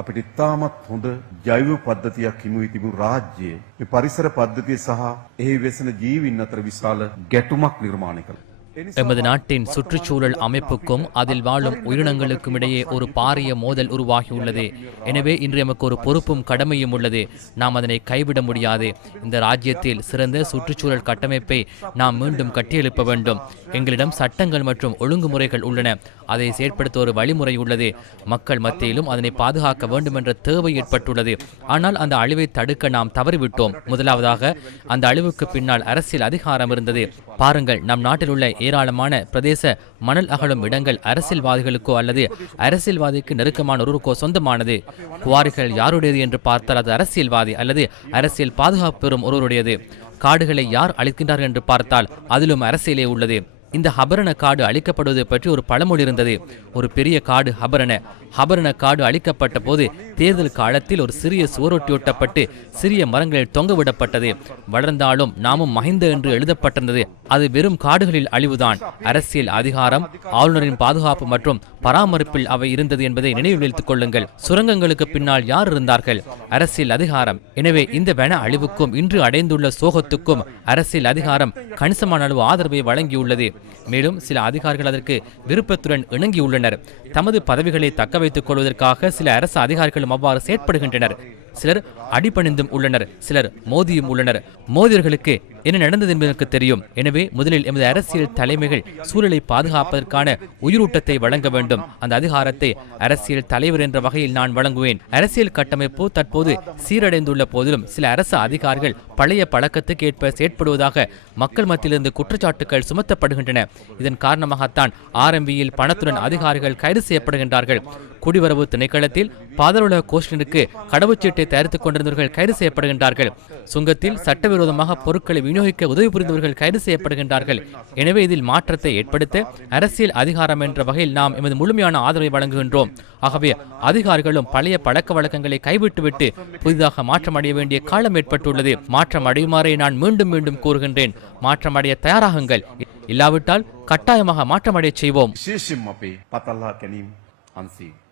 අපිට ඉතාමත් හොඳ ජෛව පද්ධතියක් හිමුවී තිබූ රාජ්‍යය මේ පරිසර පද්ධතිය සහ එහි වෙසෙන ජීවින් අතර විශාල ගැටුමක් නිර්මාණය කළ. எமது நாட்டின் சுற்றுச்சூழல் அமைப்புக்கும் அதில் வாழும் உயிரினங்களுக்கும் இடையே ஒரு பாரிய மோதல் உருவாகியுள்ளது. எனவே இன்று எமக்கு ஒரு பொறுப்பும் கடமையும் உள்ளது. நாம் அதனை கைவிட முடியாது. இந்த ராஜ்யத்தில் சிறந்த சுற்றுச்சூழல் கட்டமைப்பை நாம் மீண்டும் கட்டியெழுப்ப வேண்டும். எங்களிடம் சட்டங்கள் மற்றும் ஒழுங்குமுறைகள் உள்ளன. அதை செயற்படுத்த ஒரு வழிமுறை உள்ளது. மக்கள் மத்தியிலும் அதனை பாதுகாக்க வேண்டும் என்ற தேவை ஏற்பட்டுள்ளது. ஆனால் அந்த அழிவை தடுக்க நாம் தவறிவிட்டோம். முதலாவதாக அந்த அழிவுக்கு பின்னால் அரசியல் அதிகாரம் இருந்தது. பாருங்கள் நம் நாட்டில் உள்ள ஏராளமான பிரதேச மணல் அகழும் இடங்கள் அரசியல்வாதிகளுக்கோ அல்லது அரசியல்வாதிக்கு நெருக்கமான ஒருவருக்கோ சொந்தமானது. குவாரிகள் யாருடையது என்று பார்த்தால் அது அரசியல்வாதி அல்லது அரசியல் பாதுகாப்பு பெறும் ஒருவருடையது. காடுகளை யார் அளிக்கின்றார்கள் என்று பார்த்தால் அதிலும் அரசியலே உள்ளது. இந்த ஹபரண காடு அழிக்கப்படுவது பற்றி ஒரு பழமொழி இருந்தது. ஒரு பெரிய காடு ஹபரண. ஹபரண காடு அழிக்கப்பட்ட போது தேர்தல் காலத்தில் ஒரு சிறிய சுவரொட்டியொட்டப்பட்டு சிறிய மரங்களில் தொங்க விடப்பட்டது. வளர்ந்தாலும் நாமும் மஹிந்த என்று எழுதப்பட்டிருந்தது. அது வெறும் காடுகளில் அழிவுதான். அரசியல் அதிகாரம் ஆளுநரின் பாதுகாப்பு மற்றும் பராமரிப்பில் அவை இருந்தது என்பதை நினைவில் வைத்துக் கொள்ளுங்கள். சுரங்கங்களுக்கு பின்னால் யார் இருந்தார்கள்? அரசியல் அதிகாரம். எனவே இந்த வன அழிவுக்கும் இன்று அடைந்துள்ள சோகத்துக்கும் அரசியல் அதிகாரம் கணிசமான அளவு ஆதரவை வழங்கியுள்ளது. மேலும் சில அதிகாரிகள் அதற்கு விருப்பத்துடன் இணங்கியுள்ளனர். தமது பதவிகளை தக்க வைத்துக் கொள்வதற்காக சில அரசு அதிகாரிகளும் அவ்வாறு செயற்படுகின்றனர். சிலர் அடிபணிந்தும் உள்ளனர் சிலர் மோதியும் உள்ளனர். மோதியர்களுக்கு என்ன நடந்தது என்பதற்கு தெரியும். எனவே முதலில் எமது அரசியல் தலைமைகள் சூழலை பாதுகாப்பதற்கான உயிரூட்டத்தை வழங்க வேண்டும். அந்த அதிகாரத்தை அரசியல் தலைவர் என்ற வகையில் நான் வழங்குவேன். அரசியல் கட்டமைப்பு தற்போது சீரடைந்துள்ள போதிலும் சில அரசு அதிகாரிகள் பழைய பழக்கத்துக்கு ஏற்ப செயற்படுவதாக மக்கள் மத்தியிலிருந்து குற்றச்சாட்டுகள் சுமத்தப்படுகின்றன. இதன் காரணமாகத்தான் ஆர்எம்பியில் பணத்துடன் அதிகாரிகள் கைது செய்யப்படுகின்றார்கள். குடிவரவு திணைக்களத்தில் பாதாள கோஷ்டனுக்கு கடவுச்சீட்டை தயாரித்துக் கொண்டிருந்தவர்கள் கைது செய்யப்படுகின்றார்கள். சுங்கத்தில் சட்டவிரோதமாக பொருட்களை விநியோகிக்க உதவி புரிந்தவர்கள் கைது செய்யப்படுகின்றார்கள். எனவே இதில் மாற்றத்தை ஏற்படுத்த அரசியல் அதிகாரம் என்ற வகையில் நாம் எமது முழுமையான ஆதரவை வழங்குகின்றோம். ஆகவே அதிகாரிகளும் பழைய பழக்க வழக்கங்களை கைவிட்டுவிட்டு புதிதாக மாற்றம் அடைய வேண்டிய காலம் ஏற்பட்டுள்ளது. மாற்றம் அடையுமாறே நான் மீண்டும் மீண்டும் கூறுகின்றேன். மாற்றம் அடைய தயாராகுங்கள். இல்லாவிட்டால் கட்டாயமாக மாற்றமடைய செய்வோம்.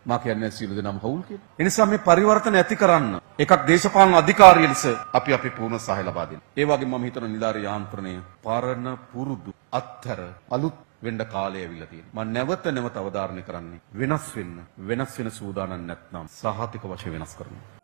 විශේෂයෙන්ම අපේ පතල්ලා කැනීම් අන්සේ. මා කියන්නේ සියලු දෙනාම හවුල් කියලා. ඒ නිසා මේ පරිවර්තන ඇති කරන්න එකක් දේශපාලන අධිකාරිය ලෙස අපි අපේ පූර්ණ සහාය ලබා දෙන්න. ඒ වගේම මම හිතන නිලධාරී යාන්ත්‍රණය පරණ පුරුදු අත්තර අලුත් වෙන්න කාලය ඇවිල්ලා තියෙනවා. මම නැවත නැවත අවධාරණය කරන්නේ වෙනස් වෙන්න වෙනස් වෙන සූදානම් නැත්නම් සහතික වශයෙන් වෙනස් කරනවා.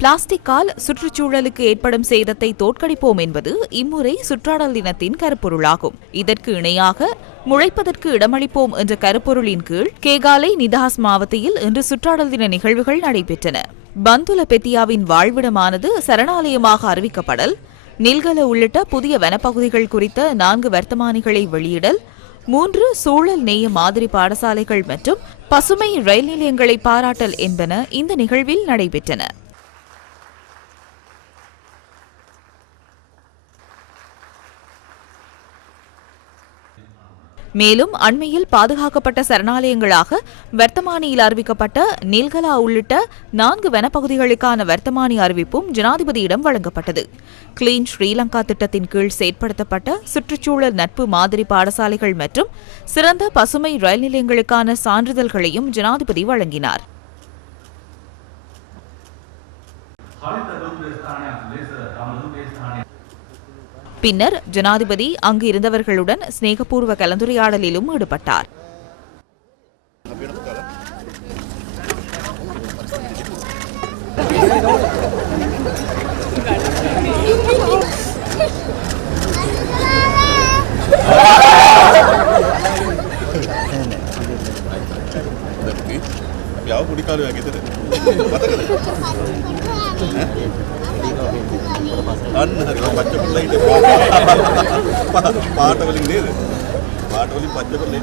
பிளாஸ்டிக்கால் சுற்றுச்சூழலுக்கு ஏற்படும் சேதத்தை தோற்கடிப்போம் என்பது இம்முறை சுற்றாடல் தினத்தின் கருப்பொருளாகும். இதற்கு இணையாக முளைப்பதற்கு இடமளிப்போம் என்ற கருப்பொருளின் கீழ் கேகாலை நிதாஸ் மாவட்டத்தில் இன்று சுற்றாடல் தின நிகழ்வுகள் நடைபெற்றன. பந்துல பெத்தியாவின் வாழ்விடமானது சரணாலயமாக அறிவிக்கப்படல் நில்கல உள்ளிட்ட புதிய வனப்பகுதிகள் குறித்த நான்கு வர்த்தமானிகளை வெளியிடல் மூன்று சூழல் நேய மாதிரி பாடசாலைகள் மற்றும் பசுமை ரயில் நிலையங்களை பாராட்டல் என்பன இந்த நிகழ்வில் நடைபெற்றன. மேலும் அண்மையில் பாதுகாக்கப்பட்ட சரணாலயங்களாக வர்த்தமானியில் அறிவிக்கப்பட்ட நீல்கலா உள்ளிட்ட நான்கு வனப்பகுதிகளுக்கான வர்த்தமானி அறிவிப்பும் ஜனாதிபதியிடம் வழங்கப்பட்டது. கிளீன் ஸ்ரீலங்கா திட்டத்தின் கீழ் செயற்படுத்தப்பட்ட சுற்றுச்சூழல் நட்பு மாதிரி பாடசாலைகள் மற்றும் சிறந்த பசுமை ரயில் நிலையங்களுக்கான சான்றிதழ்களையும் ஜனாதிபதி வழங்கினார். பின்னர் ஜனாதிபதி அங்கு இருந்தவர்களுடன் சிநேகபூர்வ கலந்துரையாடலிலும் ஈடுபட்டார். ಯಾವ ಹುಡುಕಾಲು ಆಗಿದ್ದಾರೆ പച്ചപ്പിള്ളേ പാട്ടുകളിന്റെ പാട്ടുകളി പച്ചപ്പിള്ളേ